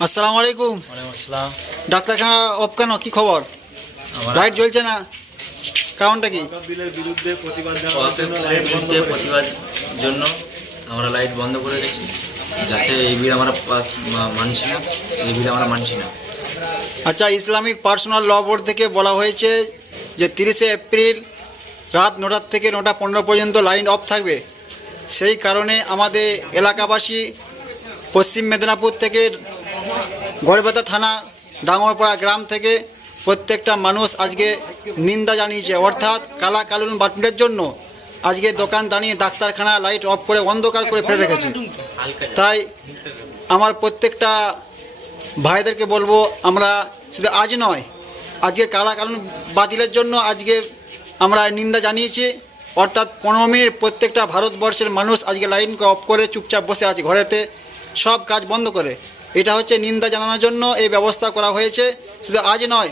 আসসালামু আলাইকুম। আসসালাম ডাক্তারখানা অফ কেন? কি খবর? আমরা লাইট জ্বলছে না? কারণটা কি? বিলের বিরুদ্ধে প্রতিবাদ প্রতিবাদ জন্য আমরা লাইট বন্ধ করে রেখেছি যাতে এই বিল আমরা পাস মা- মানছি না। এই বিল আমরা মানছি না। আচ্ছা ইসলামিক পার্সোনাল ল বোর্ড থেকে বলা হয়েছে যে তিরিশে এপ্রিল রাত নটার থেকে নটা পনেরো পর্যন্ত লাইন অফ থাকবে। সেই কারণে আমাদের এলাকাবাসী পশ্চিম মেদিনীপুর থেকে গড়বেতা থানা, ডাঙরপাড়া গ্রাম থেকে প্রত্যেকটা মানুষ আজকে নিন্দা জানিয়েছে। অর্থাৎ কালা কালুন বাতিলের জন্য আজকে দোকান দাঁড়িয়ে ডাক্তারখানা, লাইট অফ করে অন্ধকার করে ফেলে রেখেছে। তাই আমার প্রত্যেকটা ভাইদেরকে বলব, আমরা শুধু আজ নয়, আজকে কালা কানুন বাতিলের জন্য আজকে আমরা নিন্দা জানিয়েছি। অর্থাৎ পনেরো মিনিট প্রত্যেকটা ভারতবর্ষের মানুষ আজকে লাইনকে অফ করে চুপচাপ বসে আছে ঘরেতে, সব কাজ বন্ধ করে। এটা হচ্ছে নিন্দা জানানোর জন্য এই ব্যবস্থা করা হয়েছে। শুধু আজ নয়,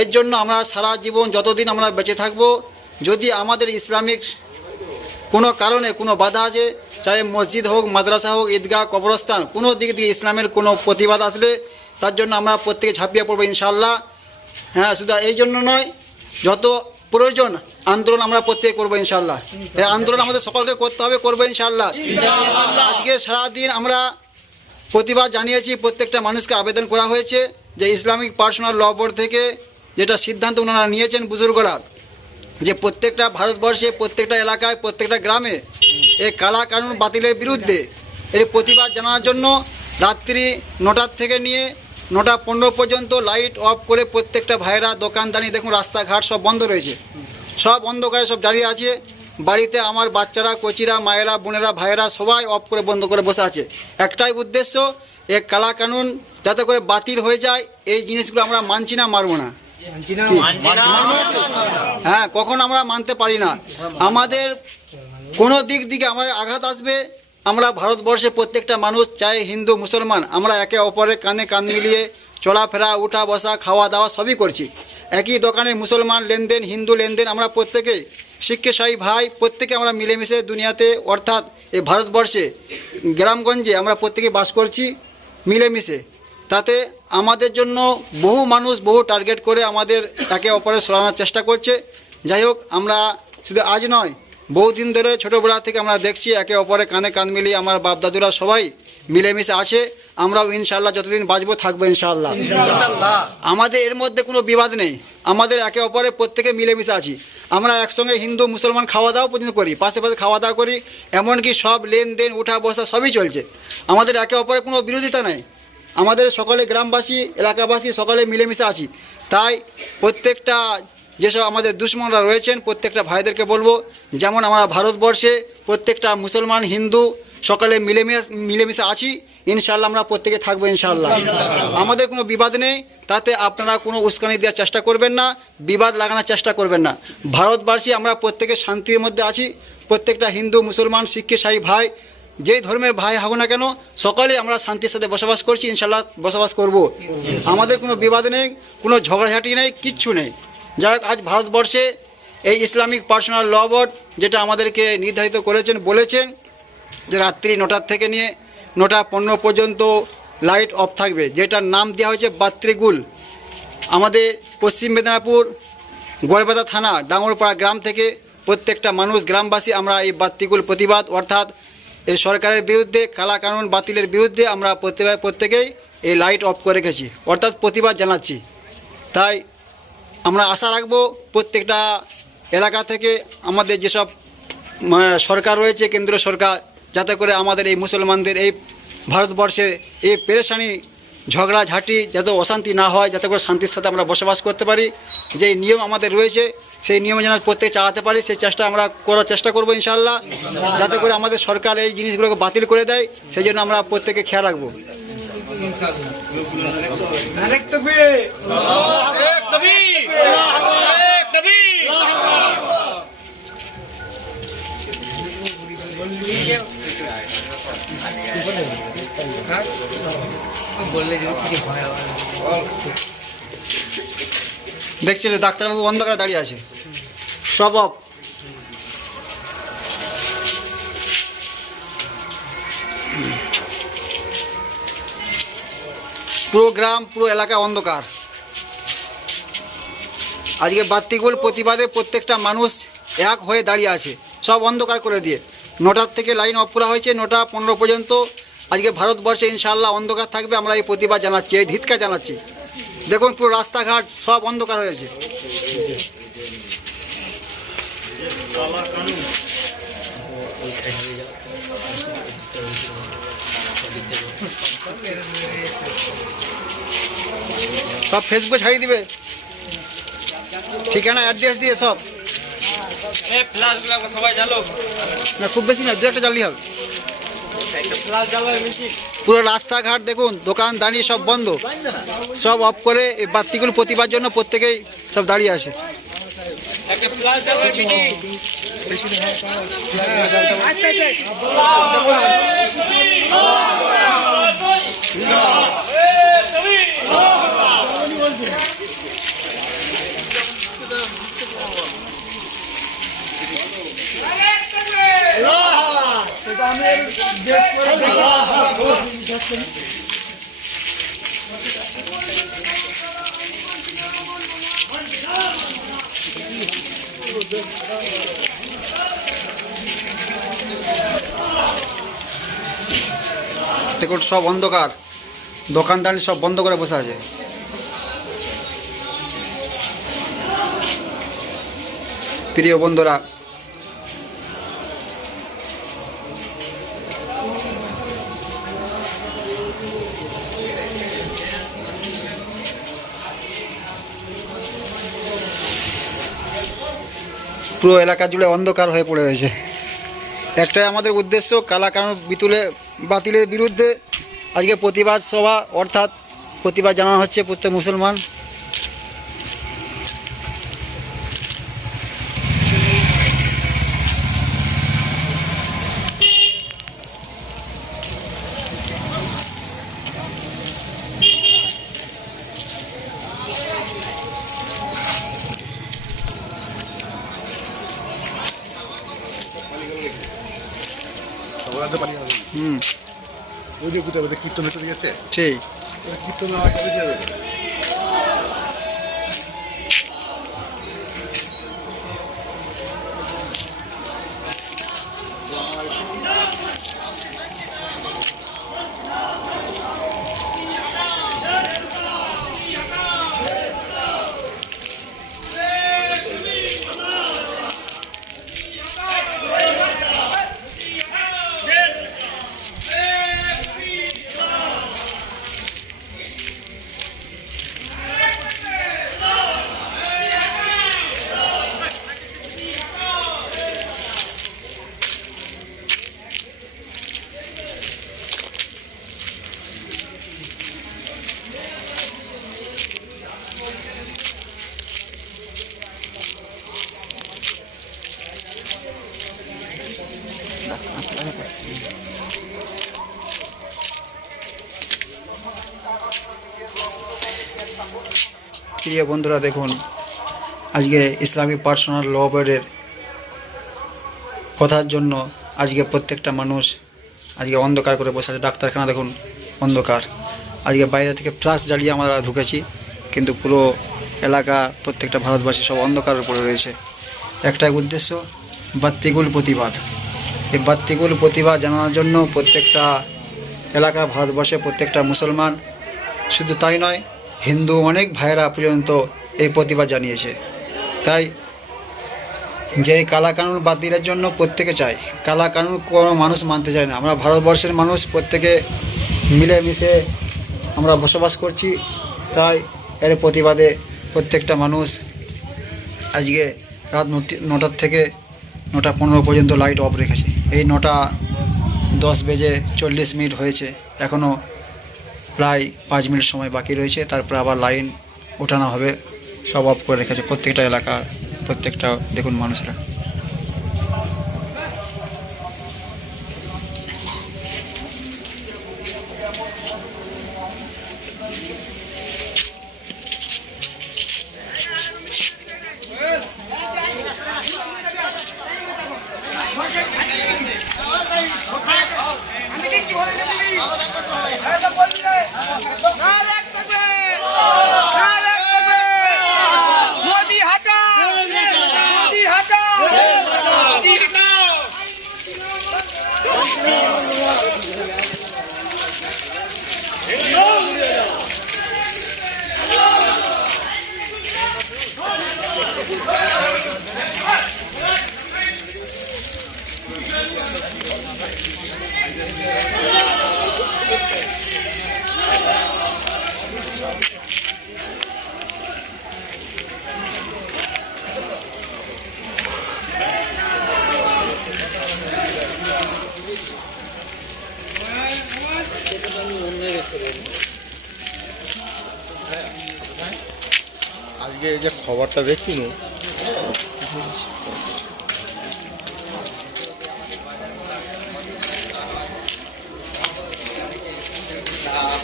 এর জন্য আমরা সারা জীবন যতদিন আমরা বেঁচে থাকব, যদি আমাদের ইসলামিক কোনো কারণে কোনো বাধা আছে চাहे মসজিদ হোক মাদ্রাসা হোক ঈদগাহ কবরস্থান কোনো দিক দিয়ে ইসলামের কোনো প্রতিবাদ আসলে তার জন্য আমরা প্রত্যেকে ঝাঁপিয়ে পড়ব ইনশাল্লাহ হ্যাঁ শুধু এই জন্য নয়, যত প্রয়োজন, আন্দোলন আমরা প্রত্যেকে করব ইনশাল্লাহ। এই আন্দোলন আমাদের সকলকে করতে হবে, করব ইনশাল্লাহ। আজকে সারাদিন আমরা প্রতিবাদ জানিয়েছি, প্রত্যেকটা মানুষকে আবেদন করা হয়েছে যে ইসলামিক পার্সোনাল ল বোর্ড থেকে যেটা সিদ্ধান্ত ওনারা নিয়েছেন বুজুর্গরা, যে প্রত্যেকটা ভারতবর্ষে, প্রত্যেকটা এলাকায়, প্রত্যেকটা গ্রামে এই কালা কানুন বাতিলের বিরুদ্ধে। এর প্রতিবাদ জানানোর জন্য রাত্রি নটার থেকে নিয়ে নটা পনেরো পর্যন্ত লাইট অফ করে প্রত্যেকটা ভাইরা দোকানদানি দেখুন রাস্তাঘাট সব বন্ধ রয়েছে। সব অন্ধকারে সব দাঁড়িয়ে আছে। বাড়িতে আমার বাচ্চারা কচিরা মায়েরা বোনেরা ভাইয়েরা সবাই অফ করে বন্ধ করে বসে আছে। একটাই উদ্দেশ্য এ কালা কানুন যাতে করে বাতিল হয়ে যায়। এই জিনিসগুলো আমরা মানছি না মারবো না। হ্যাঁ কখন আমরা মানতে পারি না। আমাদের কোনো দিক দিকে আমাদের আঘাত আসবে। আমরা ভারতবর্ষে প্রত্যেকটা মানুষ, চাই হিন্দু, মুসলমান, আমরা একে অপরের কানে কান মিলিয়ে চলাফেরা উঠা বসা খাওয়া দাওয়া সবই করছি। একই দোকানে মুসলমান লেনদেন, হিন্দু লেনদেন আমরা প্রত্যেকে শিক্ষাসাহী ভাই, প্রত্যেকে আমরা মিলেমিশে দুনিয়াতে, অর্থাৎ এই ভারতবর্ষে, গ্রামগঞ্জে আমরা প্রত্যেকে বাস করছি মিলেমিশে। তাতে আমাদের জন্য বহু মানুষ বহু টার্গেট করে আমাদের একে অপরের সরানোর চেষ্টা করছে। যাই হোক, আমরা শুধু আজ নয় বহুদিন ধরে ছোটোবেলা থেকে আমরা দেখছি একে অপরে কানে কান মিলিয়ে আমার বাপ দাদুরা সবাই মিলেমিশে আছে আমরাও ইনশাল্লাহ যতদিন বাঁচবো থাকব ইনশাল্লাহ আমাদের এর মধ্যে কোনো বিবাদ নেই। আমাদের একে অপরে প্রত্যেকে মিলেমিশে আছি। আমরা একসঙ্গে হিন্দু মুসলমান খাওয়া দাওয়া পর্যন্ত করি পাশে পাশে খাওয়া দাওয়া করি এমনকি সব লেনদেন উঠা বসা সবই চলছে। আমাদের একে অপরের কোনো বিরোধিতা নেই। আমাদের সকলে গ্রামবাসী এলাকাবাসী সকলে মিলেমিশে আছি। তাই প্রত্যেকটা যেসব আমাদের দুশ্মনরা রয়েছেন, প্রত্যেকটা ভাইদেরকে বলব, যেমন আমরা ভারতবর্ষে প্রত্যেকটা মুসলমান, হিন্দু, সকলে মিলেমিশে মিলেমিশে আছি ইনশাল্লাহ আমরা প্রত্যেকে থাকব ইনশাল্লাহ আমাদের কোনো বিবাদ নেই, তাতে আপনারা কোনো উস্কানি দেওয়ার চেষ্টা করবেন না, বিবাদ লাগানোর চেষ্টা করবেন না। ভারতবাসী আমরা প্রত্যেকে শান্তির মধ্যে আছি, প্রত্যেকটা হিন্দু, মুসলমান শিক্ষাসাহী ভাই, যেই ধর্মের ভাই হোক না কেন, সকলে আমরা শান্তির সাথে বসবাস করছি ইনশাল্লাহ বসবাস করব। আমাদের কোনো বিবাদ নেই, কোনো ঝগড়াঝাটি নেই, কিচ্ছু নেই। যাই হোক, আজ ভারতবর্ষে এই ইসলামিক পার্সোনাল ল বোর্ড যেটা আমাদেরকে নির্ধারিত করেছেন, বলেছেন যে রাত্রি নটার থেকে নিয়ে নটা পনেরো পর্যন্ত লাইট অফ থাকবে, যেটার নাম দেওয়া হয়েছে বাত্রিগুল। আমাদের পশ্চিম মেদিনীপুর গড়বেতা থানা, ডাঙরপাড়া গ্রাম থেকে প্রত্যেকটা মানুষ, গ্রামবাসী আমরা এই বাত্রিগুল প্রতিবাদ, অর্থাৎ এই সরকারের বিরুদ্ধে কালা কানুন বাতিলের বিরুদ্ধে আমরা প্রত্যেক প্রত্যেকেই এই লাইট অফ করে রেখেছি, অর্থাৎ প্রতিবাদ জানাচ্ছি। তাই আমরা আশা রাখব প্রত্যেকটা এলাকা থেকে আমাদের যেসব সরকার রয়েছে কেন্দ্র সরকার, যাতে করে আমাদের এই মুসলমানদের এই ভারতবর্ষের এই পেরেশানি, ঝগড়া, ঝাঁটি যাতে অশান্তি না হয়, যাতে করে শান্তির সাথে আমরা বসবাস করতে পারি। যে নিয়ম আমাদের রয়েছে, সেই নিয়মে যেন প্রত্যেক চালাতে পারি, সেই চেষ্টা আমরা করার চেষ্টা করব ইনশাল্লাহ যাতে করে আমাদের সরকার এই জিনিসগুলোকে বাতিল করে দেয়, সেই জন্য আমরা প্রত্যেকে খেয়াল রাখব। দেখছেন ডাক্তারবাবু অন্ধকারে দাঁড়িয়ে আছে। সব অফ। পুরো গ্রাম, পুরো এলাকা অন্ধকার। আজকে বাত্তিগুল প্রতিবাদে প্রত্যেকটা মানুষ এক হয়ে দাঁড়িয়ে আছে, সব অন্ধকার করে দিয়ে। নটার থেকে লাইন অফ করা হয়েছে, নটা পনেরো পর্যন্ত। আজকে ভারতবর্ষে ইনশাআল্লাহ অন্ধকার থাকবে, আমরা এই প্রতিবাদ জানাচ্ছি, এই ধিৎকার জানাচ্ছি। দেখুন, পুরো রাস্তাঘাট সব অন্ধকার হয়েছে। সব ফেসবুকে ছাড়িয়ে দিবে। ঠিকানা অ্যাড্রেস দিয়ে সব। সবাই জানো না খুব বেশি না দু একটা জ্বালিয়ে হবে। পুরো রাস্তাঘাট দেখুন দোকান দাঁড়িয়ে সব বন্ধ। সব অফ করে এই বাত্তিগুলো প্রতিবার জন্য প্রত্যেকেই সব দাঁড়িয়ে আছে। দেখুন সব অন্ধকার। দোকানদানি সব বন্ধ করে বসে আছে। প্রিয় বন্ধুরা, পুরো এলাকা জুড়ে অন্ধকার হয়ে পড়ে রয়েছে। একটাই আমাদের উদ্দেশ্য কালা কানুন বিতুলে বাতিলের বিরুদ্ধে আজকে প্রতিবাদ সভা, অর্থাৎ প্রতিবাদ জানানো হচ্ছে প্রত্যেক মুসলমান। কোথায় ওদের কীর্তন চলে গেছে? সেই কীর্তন আমার কাছে যাবে? প্রিয় বন্ধুরা, দেখুন, আজকে ইসলামিক পার্সোনাল ল বোর্ডের কথার জন্য আজকে প্রত্যেকটা মানুষ আজকে অন্ধকার করে বসে আছে। ডাক্তারখানা, দেখুন, অন্ধকার। আজকে বাইরে থেকে ফ্লাশ জ্বালিয়ে আমরা ঢুকেছি, কিন্তু পুরো এলাকা, প্রত্যেকটা ভারতবাসী সব অন্ধকারের উপরে রয়েছে। একটাই উদ্দেশ্য, বাত্তিগুল প্রতিবাদ। এই বাত্তিগুল প্রতিবাদ জানানোর জন্য প্রত্যেকটা এলাকা ভারতবর্ষে প্রত্যেকটা মুসলমান, শুধু তাই নয় হিন্দু অনেক ভাইয়েরা পর্যন্ত এই প্রতিবাদ জানিয়েছে। তাই যে কালা কানুন বাতিলের জন্য প্রত্যেকে চায়। কালা কানুন কোনো মানুষ মানতে চায় না। আমরা ভারতবর্ষের মানুষ, প্রত্যেকে মিলেমিশে আমরা বসবাস করছি। তাই এর প্রতিবাদে প্রত্যেকটা মানুষ আজকে রাত নটার থেকে নটা পনেরো পর্যন্ত লাইট অফ রেখেছে। এই নটা দশ বেজে চল্লিশ মিনিট হয়েছে। এখনও প্রায় পাঁচ মিনিট সময় বাকি রয়েছে, তারপর আবার লাইন ওঠানো হবে। সব অফ করে রেখেছে প্রত্যেকটা এলাকা প্রত্যেকটা দেখুন মানুষরা। মোদি আজকে যে খবরটা দেখিনি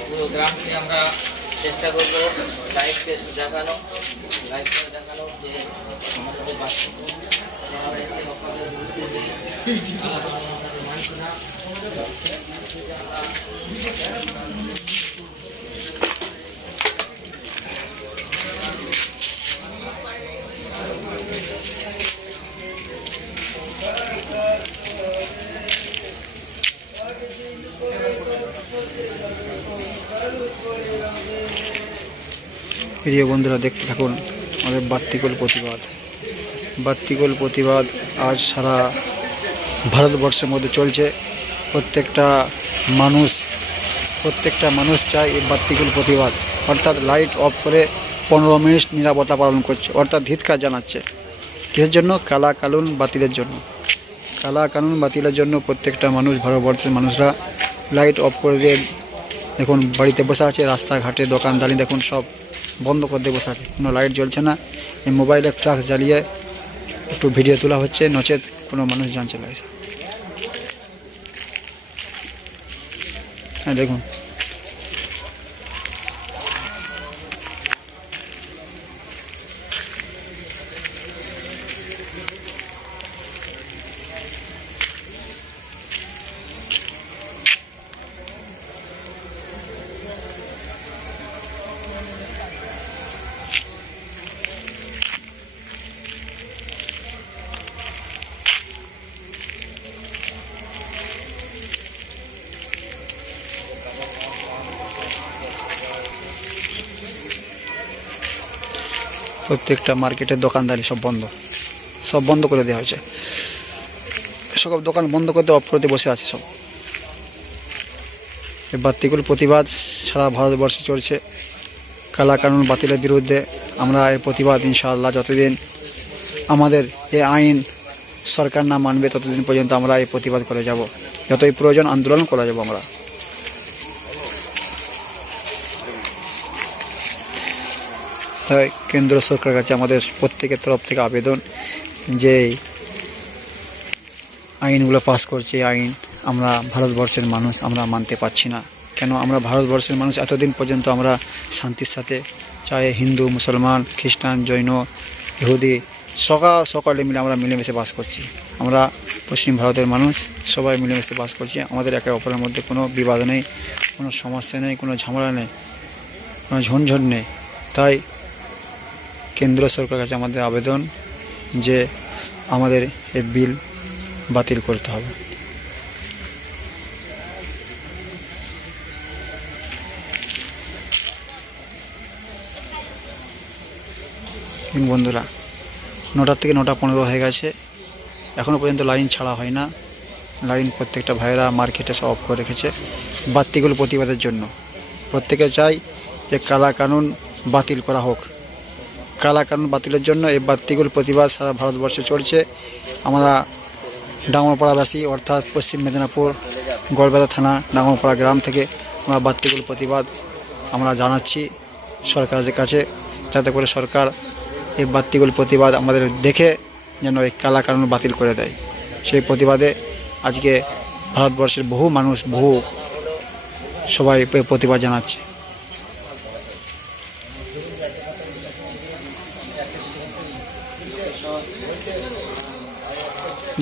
পুরো গ্রামকে আমরা চেষ্টা করব লাইভকে দেখানো লাইভ করে দেখানো যে আমাদের বাস্তব প্রিয় বন্ধুরা, দেখতে থাকুন আমাদের বাত্তিকল প্রতিবাদ। বাত্তিকল প্রতিবাদ আজ সারা ভারতবর্ষের মধ্যে চলছে। প্রত্যেকটা মানুষ প্রত্যেকটা মানুষ চায় এই বাত্তিকল প্রতিবাদ। অর্থাৎ লাইট অফ করে পনেরো মিনিট নিরাপত্তা পালন করছে, অর্থাৎ ধিৎকার জানাচ্ছে। কিসের জন্য? কালা কানুন বাতিলের জন্য। কালা কানুন বাতিলের জন্য প্রত্যেকটা মানুষ, ভারতবর্ষের মানুষরা লাইট অফ করে দিয়ে দেখুন, বাড়িতে বসে আছে, রাস্তাঘাটে দোকানদারি দেখুন, সব বন্ধ করে দিয়ে বসে আছে কোনো লাইট জ্বলছে না। এই মোবাইলে ফ্লাক্স জ্বালিয়ে একটু ভিডিও তোলা হচ্ছে। নচেত কোনো মানুষ জানছে না হ্যাঁ দেখুন। প্রত্যেকটা মার্কেটের দোকানদারি সব বন্ধ। সব বন্ধ করে দেওয়া হয়েছে। সব দোকান বন্ধ করতে অফ করতে বসে আছে সব। এই বাত্তিগুলো প্রতিবাদ সারা ভারতবর্ষে চলছে। কালা কানুন বাতিলের বিরুদ্ধে আমরা এর প্রতিবাদ ইনশাআল্লাহ যতদিন আমাদের এই আইন সরকার না মানবে ততদিন পর্যন্ত আমরা এই প্রতিবাদ করে যাব। যতই প্রয়োজন আন্দোলন করে যাব আমরা। কেন্দ্র সরকারের কাছে আমাদের প্রত্যেকের তরফ থেকে আবেদন যে আইনগুলো পাস করছে আইন আমরা ভারতবর্ষের মানুষ আমরা মানতে পারছি না। কেন আমরা ভারতবর্ষের মানুষ? এতদিন পর্যন্ত আমরা শান্তির সাথে চাই, হিন্দু, মুসলমান, খ্রিস্টান, জৈন, ইহুদি সকাল সকালে মিলে আমরা মিলেমিশে বাস করছি। আমরা পশ্চিম ভারতের মানুষ, সবাই মিলেমিশে বাস করছি। আমাদের একে অপরের মধ্যে কোনো বিবাদ নেই, কোনো সমস্যা নেই, কোনো ঝামেলা নেই, কোনো ঝনঝট নেই। তাই কেন্দ্র সরকারের কাছে আমাদের আবেদন যে আমাদের এ বিল বাতিল করতে হবে। বন্ধুরা, নটার থেকে নটা পনেরো হয়ে গেছে। এখনও পর্যন্ত লাইন ছাড়া হয় না। লাইন প্রত্যেকটা ভাইরা মার্কেটে সব অফ করে রেখেছে বাত্তিগুলো প্রতিবাদের জন্য। প্রত্যেকে চাই যে কালা কানুন বাতিল করা হোক। কালা কানুন বাতিলের জন্য এই বাত্তিগুলো প্রতিবাদ সারা ভারতবর্ষে চলছে। আমরা ডাঙরপাড়াবাসী অর্থাৎ পশ্চিম মেদিনীপুর গড়বেতা থানা ডাঙরপাড়া গ্রাম থেকে আমরা বাত্তিগুলো প্রতিবাদ আমরা জানাচ্ছি সরকারের কাছে, যাতে করে সরকার এই বাত্তিগুলো প্রতিবাদ আমাদের দেখে যেন এই কালা কানুন বাতিল করে দেয়। সেই প্রতিবাদে আজকে ভারতবর্ষের বহু মানুষ, বহু সবাই প্রতিবাদ জানাচ্ছে।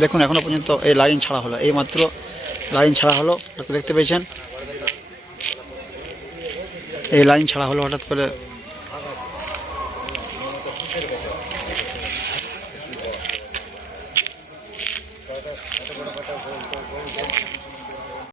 দেখুন এখনও পর্যন্ত এই লাইন ছাড়া হলো। এই মাত্র লাইন ছাড়া হলো দেখতে পেয়েছেন। এই লাইন ছাড়া হলো হঠাৎ করে